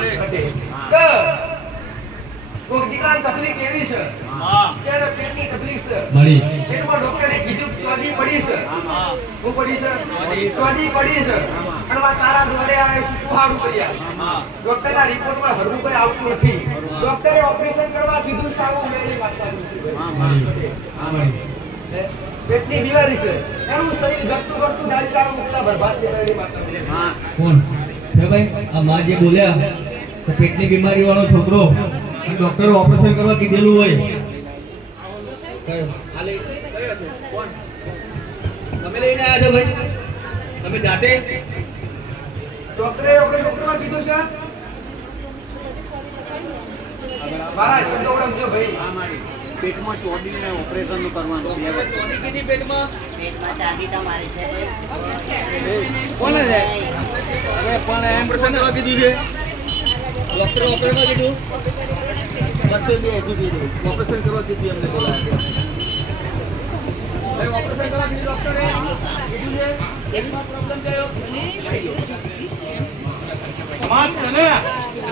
કે. કોક તકલીફ એવી છે. ત્યારે પેટની તકલીફ છે. મળી. પેટમાં ડોક્ટરે કીધું કે પડી છે. શું પડી છે? ચોદી પડી છે. અને આ તારા ઘરે આવે છે તું સારું કરી આપ. ડોક્ટરના રિપોર્ટમાં હરવું કઈ આવતું નથી. ડોક્ટરે ઓપરેશન કરવા કીધું છે આવું મેળી. પેટની બીમારી છે. એનું શરીર ઘટતું ઘટતું જાય છે ઉપલા બરબાદ થઈ રહેલી માતા કોણ? ભાઈ આ માં જે બોલ્યા તો પેટની બીમારી વાળો છોકરો ડોક્ટરે ઓપરેશન કરવા કીધેલું હોય. તમે લઈને આવ્યા છો ભાઈ? તમે જાતે? ડોક્ટરે ઓપરેશન કરવા કીધું છે? મારા શબ્દો ઓળખજો ભાઈ. પેટમાં ચોડીને ઓપરેશન કરવાનું ચોડી કીધી પેટમાં? પેટમાં ચાંદી તમારી છે. કોને છે? પણ એમ ઓપરેશન કરવા કીધું છે? ડોક્ટરે ઓપરેશન કરવા કીધું? ડોક્ટર બી હજુ કીધું. ઓપરેશન કરવા કીધું એમને બોલાયા ઓપરેશન કરવા કીધું ડોક્ટરે? કીધું છે?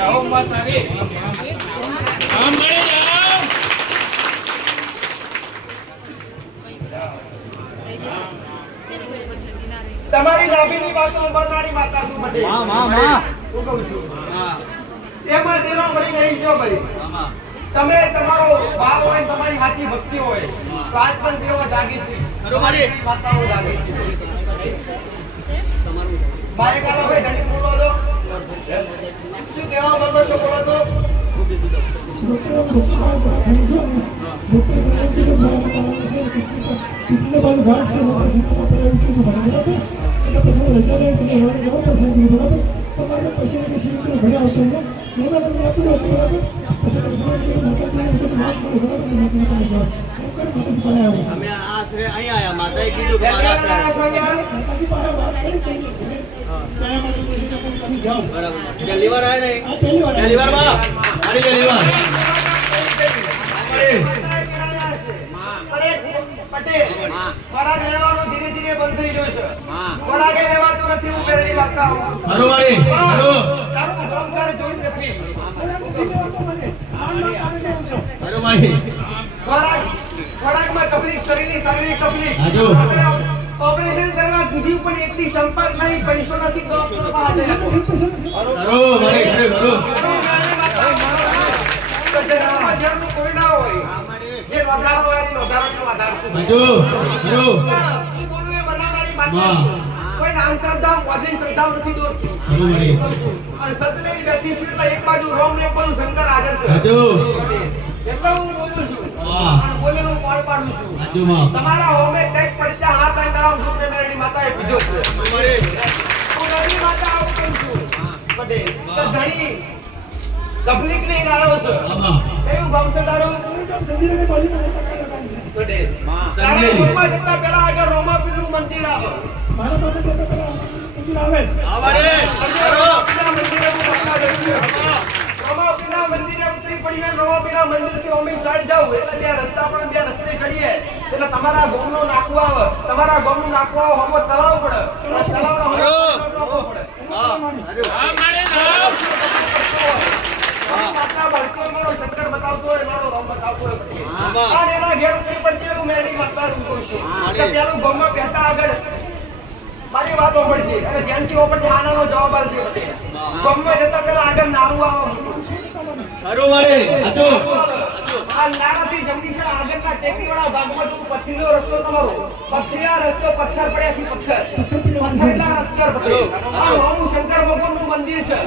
પ્રોબ્લેમ તમારી વાતો માતા. હું કહું છું. હા. તેમાં તેનો મળી નહીં જો ભાઈ તમે તમારો ભાવ હોય તમારી સાચી ભક્તિ હોય તો આજ પણ તેઓ જાગી છે. માતાઓ જાગી છે. તમારું મારે કાલે ભાઈ બોલો તો શું કહેવા માંગો છો બોલો તો અમે આ છે અહીં આયા માતાએ કીધું કે મારા બેઠા આશ્રય. રહ્યા છો યાર? બરાબર પહેલી વાર આયા નહીં પહેલી વારમાં મારી. પહેલી વાર પટેલ પરાગ લેવાનો ધીરે ધીરે બંધ થઈ ગયો છે. હા. પરાગે લેવાતું નથી હું પહેલી વાત કહું. હરો વાળી હરો. તારું સંસ્કાર જોઈ હાજો. ઓપરેશન નથી જે વધારો હોય વધારો વધારશું? હાજો હરો હું બોલું એ બનાવનારી માતા વાહ. છે. કોઈ નામ શ્રદ્ધા નથી દોરતી અને સતલેવી બેઠી છે એટલે એક બાજુ રોમ ને એક શંકર હાજર છે. એટલે હું બોલું છું. વાહ. અને બોલેલું મોડ પાડું છું. તમારા હોમે ટેક પડતા હાથ આઈ તરાવ છું ને માતા એ પીધો છે. હું નવી માતા આવું કહું છું. પટેલ તો ઘણી તકલીફ લઈને આવ્યો છે. એવું ગમશે તારું? પટેલ તારા સંજય. જતા આગળ મંદિર આવે. મંદિરે. મંદિરે ઉતરી સાઈડ જાઉં. એટલે બે રસ્તા પણ બે રસ્તે ચડીએ. એટલે તમારા ગામનું નાકું આવે. તમારા ગામનું નાકું આવે હોમો તળાવ પડે. તળાવ પડે. હા હરો માતા ભક્તો મારો શંકર બતાવતો હોય મારો રામ બતાવતો હોય અને એના ઘેર ઉતરી પડતી હું મેરી માતાનું કહું છું પેલું ગામમાં પહેતા આગળ મારી વાત સાંભળજે અને ધ્યાનથી સાંભળજે આનાનો જવાબ આપજે ગામમાં જતા પહેલા આગળ નાનું આવે હરો વાળી હાજો આ નારાથી જમણી છે આગળના ટેકરીવાળા ભાગમાં જો પથ્થરનો રસ્તો તમારો પથ્થરિયા રસ્તો પથ્થર પડ્યા છે પથ્થર પથ્થરેલા રસ્તા પટેલ. આ નું શંકર ભગવાનનું મંદિર છે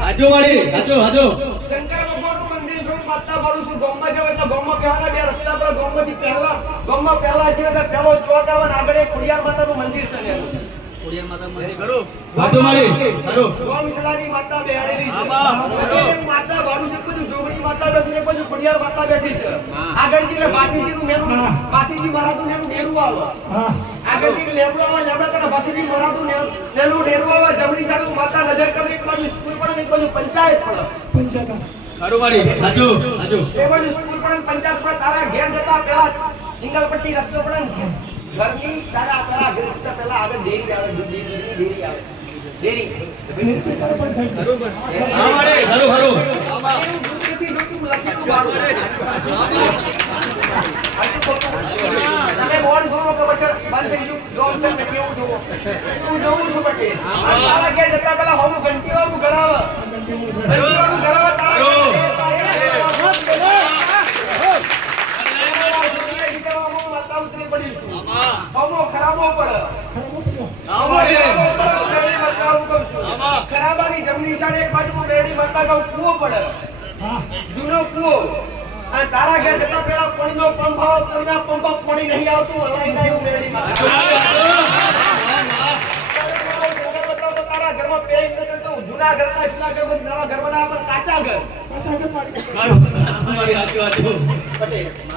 હાજો વાળી, હાજો હાજો. શંકર મંદિર છે, હું માતા ભરું છું. ગામમાં જાવ એટલે ગામમાં પહેલા બે રસ્તા પર, ગામમાંથી પહેલા, ગામમાં પહેલા છે એટલે પહેલો ચોક આવે આગળ એક ખોડિયાર માતાનું મંદિર છે ને ખોડિયાર માતા મંદિર કરો. હાજો વાળી હરો ગૌશાળાની માતા બેહાડેલી છે. આબા, માતા ભરું છે બધું જોગણી માતા બેઠી છે બધું ખોડિયાર માતા બેઠી છે. હા. આગળ એટલે મેનું ભાતીજી મહારાજનું મેનું ડેરું આવે. આગળથી લેબડા કરે ભાતીજી મહારાજનું ને- ડેરું આવે જમણી સાઈડ માતા નજર કરે એક બાજુ સ્કૂલ પડે એક બાજુ પંચાયત પડે. હરો વાળી હાજો હાજો એ બાજુ સ્કૂલ પડે પંચાયત પડે તારા ઘેર જતા પેલા સિંગલ પટ્ટી રસ્તો પડે ઘરની તારા પેલા ઘેર જતા પેલા આગળ ડેરી આવે દૂધ ડેરી ડેરી આવે. ડેરી. વાળું. મારે ખરું ખરું આમાં એવું દૂધ નથી જોતું, લખેલું મારું. તમે બોલ જોવો ખબર છે બંધ થઈ ગયું જોબ છે ને કેવું જોવો હું જોઉં છું પટેલ આ તારા ઘેર જતા પહેલા હોમું ઘંટી વાળું કરાવે ઘંટી વાળું કરાવે તારા ઘેર. માતા ઉતરી પડી છું આમાં હોમો ખરાબો પડે હા મારે ખરાબાની જમણી સાઈડ એક બાજુ રેડી માતા કૂવો પડે. જૂનો કુવો. અને તારા ઘેર જતા પેલા પાણીનો પંપ આવો પાણીના પંપ પાણી નહીં આવતું હલાઈ ના એવું રેડી માતા તારા ઘરમાં પેઈ નથી તો જૂના ઘરના જૂના ઘરમાં નવા ઘર બનાવવા પણ કાચા ઘર.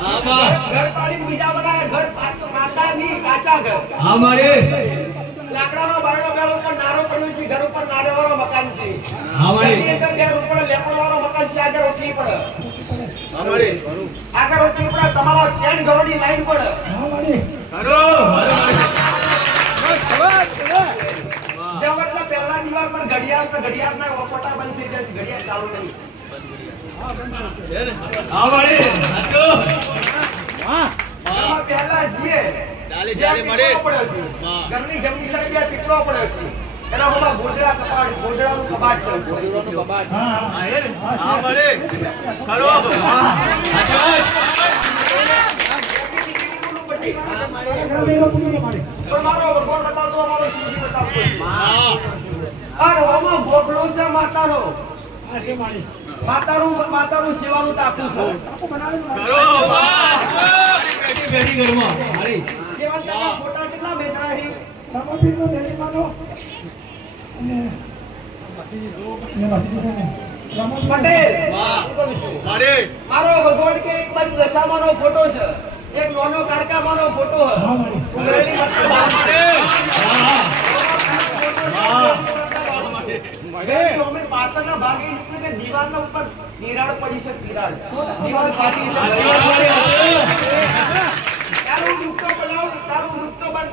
આમાં ઘર પાડી. બીજા ઘર પાછું કાચા કાચા ઘર. હા મારે. ઘર ઉપર છે ઘર ઉપર નાડે વાળો મકાન છે. ઘરની અંદર ઘર ઉપર લેપણ વાળો મકાન છે આગળ ઓટલી પડે હા મારે આગળ ઓટલી પડે તમારા ત્રણ ઘરોની લાઈન પડે ખરો મારે મારે બસ એટલે પહેલા દિવાલ પર ઘડિયાળ છે ઘડિયાળના ઓપટા બંધ થઈ જાય ઘડિયાળ ચાલુ નહીં હા મારે સાચું પહેલા છીએ ચાલે, ચાલે, મળે. પીપળો પડ્યો છે. હા. ઘરની જમીન સાઈડ બે પીપળો પડ્યો છે. એના ઉપર ગોધરા કપાટ ગોધરાનું કબાટ છે. હા એ હા. મારે હા શિવજી બતાવતો. હા અરે ઓમાં ભોગલો છે માતાનો. માતાનું માતાનું સેવાનું ટાંકું છે. ખરો બેઠી બેઠી ઘરમાં મારી સેવન ટાંકા ફોટા કેટલા બેસાડ્યા છે પટેલ. મારે ભગવાન ફોટો છે એક નાનો કારકામાનો દીવાલના ઉપર નિરાળ પડી છે તિરાડ છે તારું વૃક્ષો બનાવું તારું વૃક્ષો બન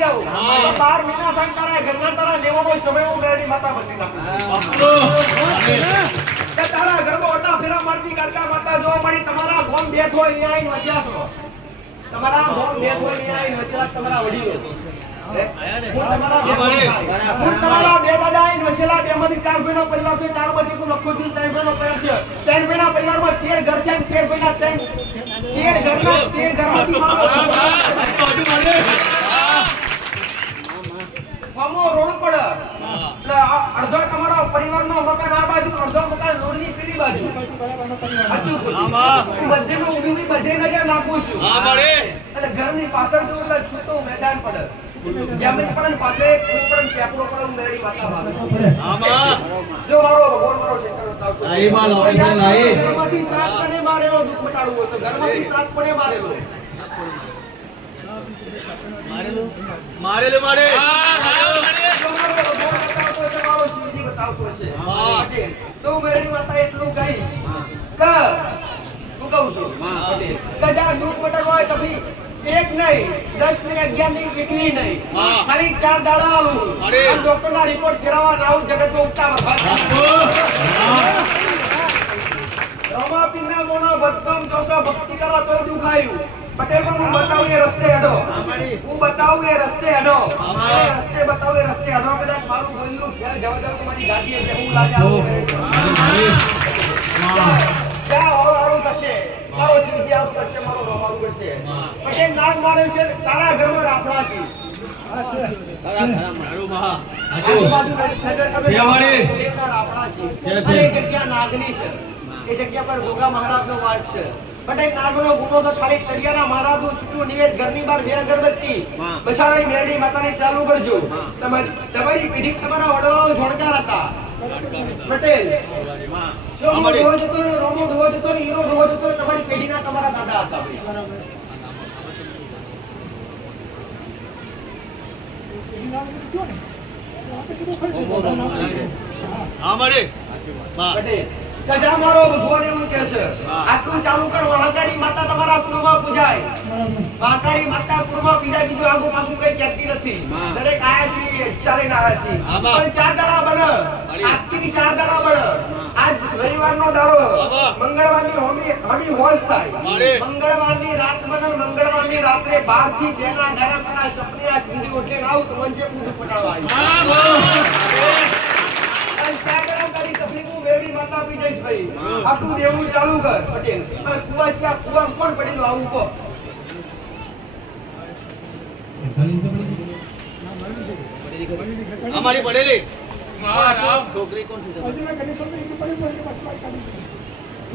દઉં તો બાર મહિના થાય તારા ઘરના તારા લેવાનો સમય હું મેળવી માતા બની નાખું. તારા ઘરમાં ઓટા ફેરા મારતી કાકા માતા જોવા મળી તમારા ગોમ બેઠો અહીંયા આવીને વસ્યા છો. તમારા ગોમ બેઠો અહીંયા આવીને વસ્યા તમારા વડીલો. તમારા બે. ભાઈ. બે દાદા આવીને વસેલા બેમાંથી ચાર ભાઈનો પરિવાર છે ચારમાંથી હું લખું છું ત્રણ ભાઈનો પરિવાર છે. ત્રણ ભાઈના પરિવારમાં તેર ઘર છે અને તેર ભાઈના ત્રણ તેર ઘરના તેર ઘરમાંથી મારો રોડ એટલે અડધો તમારો પરિવારનો મકાન આ બાજુ અડધો મકાન રોડની પેલી બાજુ. હું બધેનો ઊભી બધે નજર નાખું છું. એટલે ઘરની પાછળ જો એટલે છૂટો મેદાન પડે. જમીન પડે ને પાછળ એક કૂવો પડે પેપરો પડે મેળી માતા જો મારો ભગવાન મારો શંકર બતાવતો. લાઈ માં લોકેશન લાઈ. ઘરમાંથી સાત પણે મારેલો દુઃખ મટાડવું હોય તો ઘરમાંથી સાત મારેલો. મારેલું મારેલું મારે જો મારો ભગવાન બતાવતો છે, મારો શિવજી બતાવતો છે. હા. પટેલ, તો હું મેળી માતા એટલું કહીશ કે હું કહું છું. પટેલ, કે જ્યાં હોય તો એક નહીં દસ નહીં અગિયાર નહીં એકની નહીં ખાલી ચાર દાડા આવું ડોક્ટર ના રિપોર્ટ ફેરવવા ના આવું જગતમાં ઉપતા વખત રમાપીરના મોના ભક્તમ જોશો ભક્તિ કરવા તો દુખાયું. પટેલ પણ હું બતાવું એ રસ્તે હેડો હું બતાવું એ રસ્તે હેડો રસ્તે બતાવું એ રસ્તે હેડો કદાચ મારું બોલ્યું ઘેર જવા જાવ મારી ગાડી એટલે હું લાગે આવું. થશે મારો શિવજી આવું કરશે મારો રમાડું કરશે. પટેલ નાગ માર્યું છે તારા ઘરમાં રાખવા છે. મારું એ જગ્યા પર ગોગા વાસ નાગનો ગુનો તો ખાલી તળિયાના મહારાજનું છૂટું નિવેદ ઘરની બહાર બે અગરબત્તી બસાડાની મેરડી માતાની ચાલુ કરજો. તમારી તમારી પેઢી તમારા વડવાઓ જોડકાર હતા. પટેલ. રોમો ધોવો જતો રહ્યો, હીરો ધોવો જતો રહ્યો, તમારી પેઢીના તમારા દાદા હતા ભાઈ. મારે ભગવાન એવું કે છે આટલું ચાલુ કરો વાંકાળી માતા તમારા કુળમાં પૂજાય. વાંકાળી માતા કુળમાં બીજા બીજું આગુ પાછું કઈ કહેતી નથી. દરેક આયા ના હતી પણ ચાર દાડા બને. આજથી ચાર દાડા બને. આજ રવિવારનો દાડો. મંગળવારની હોમી હોમી હોશ થાય. મંગળવાર મંગળવારની રાત બને મંગળવારની રાત્રે બારથી જેના ઘરે મારા સપની આ ઠંડી ઉઠે ને આવું તો મંજે પૂરું પટાડવા આવી. ચાલુ કર પટેલ. અને કુવા કોણ પડેલું આવું અમારી પડેલી. છોકરી કોણ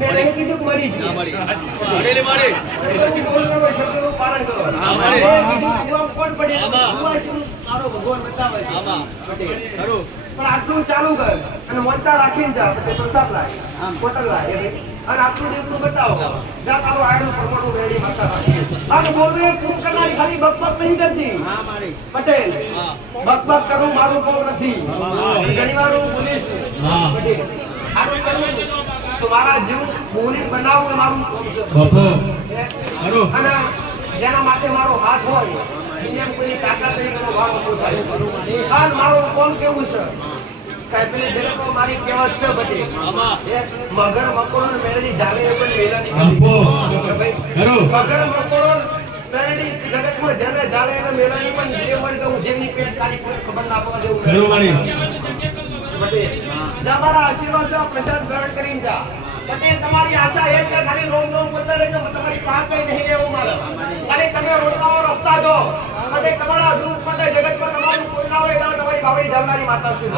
મેં કીધું મરી છે. ના મારી. એવું બોલનો હોય શબ્દનું પાલન કરો. હા, મારે. મેં કીધું કુવામાં કોણ પડેલું? શું મારો ભગવાન બતાવે છે. ખરું. પણ આટલું ચાલુ કર. અને મોટા રાખીને જા પ્રસાદ લાય. બોટલ લાય અને આપણું જેટલું બતાવો. જા તારું આયનું પરમાણુ રેડી માતા અને બોલવું એ કરનારી ખાલી બકબક નહીં કરતી. હા મારી. પટેલ બકબક કરું મારું કોમ નથી. ઘણી વાર હું બોલીશ. હા. આટલું કરવું તો મારા જીવ બોલી બનાવવું એ મારું કોમ છે. બાપુ. અને જેના માટે મારો હાથ હોય એને કોઈ તાકાત નહીં મારો કોણ કેવું છે? મારી કહેવત છે બધી. મગર મકોડો ને મેળવી જાગે એ પણ વેલા નીકળી મગર મકોડો મેળવી જગતમાં જેને જાગે એને મેળાની પણ જે મળી તો જેમની પેટ સારી કોઈ ખબર ના પડવા દેવું ખરું આશીર્વાદ પ્રસાદ ગ્રહણ કરીને જા. પટેલ તમારી આશા એમ કે ખાલી રોમ રોમ કરતા રહેજો તમારી પાંચ કઈ નહીં રહેવું મારે ખાલી તમે રોડનાઓ રસ્તા જો. અને તમારા ગ્રુપ માટે જગતમાં તમારું કોઈ ના હોય એટલે તમારી બાવડી ધરનારી માતા શું.